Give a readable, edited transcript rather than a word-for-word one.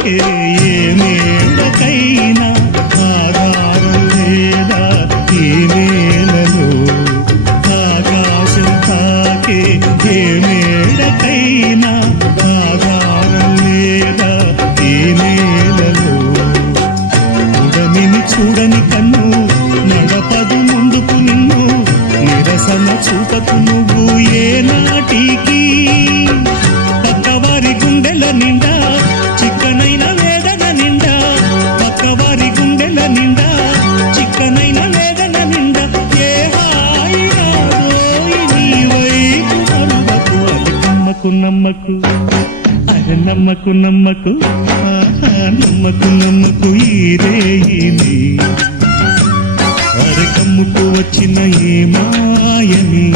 తాకే ఏ మేడకైనా ఆధారం లేదా ఈ నేలలో ఆకాశం తాకే ఏ మేడకైనా ఆధారం లేదా ఈ నేలలో ఉడమిని చూడని కన్ను నడపదు ముందుకు నిన్ను నిరసన చూపకు నువ్వు ఏ నాటికి పక్కవారి గుండెల నిండా చిక్కనైన వేదన నిండా పక్కవారి గుండెల నిండా చిక్కనైన వేదన నిండా ఏ హాయి నాదోయి నీ వైపు అరువకు అది నమ్మకు నమ్మకు అరే నమ్మకు నమ్మకు నమ్మకు నమ్మకు ఈ రేయిని అరే కమ్ముకు వచ్చిన ఏ మాయని